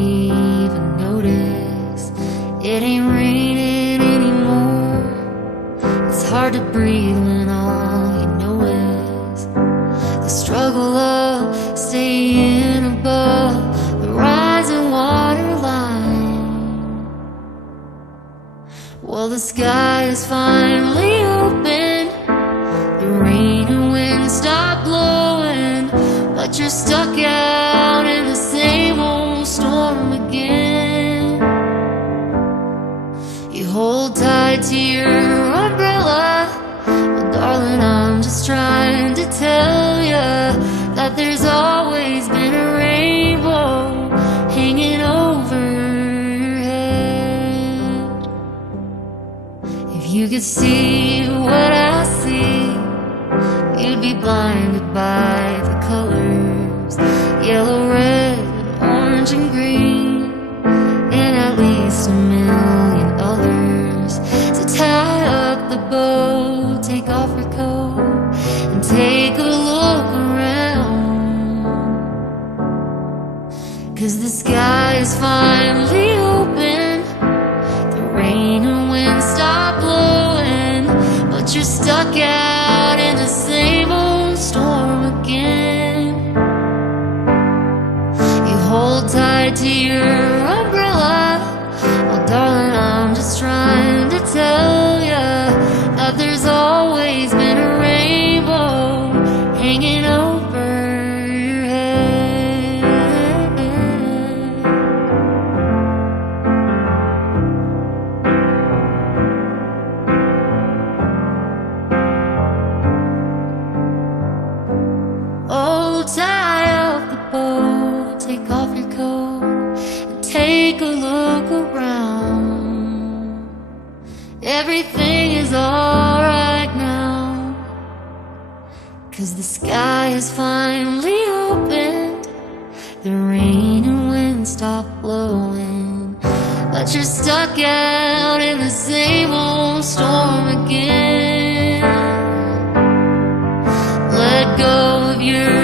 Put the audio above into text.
even notice it ain't raining anymore. It's hard to breathe when all you know is the struggle of staying above the rising water line. Well, the sky is finally open, the rain and wind stop blowing, but you're stuck out in the same old storm again. You hold tight to your umbrella. Well, darling, I'm just trying to tell ya that there's always been a rainbow hanging over your head. If you could see what I see, you'd be blinded by the colors, yellow, red, orange, and green, and at least a million others. So tie up the bow, take off your coat, and take a look around. 'Cause the sky is finally open, the rain and wind stop blowing, but you're stuck out in the same old storm again. You hold tight to your umbrella. Well, darling, I'm just trying to tell ya that there's always been a rainbow hanging over your head. Oh, tie up the bow, take off your coat, and take a look around. Everything is alright now, 'cause the sky is finally opened, the rain and wind stop blowing, but you're stuck out in the same old storm again. Let go of your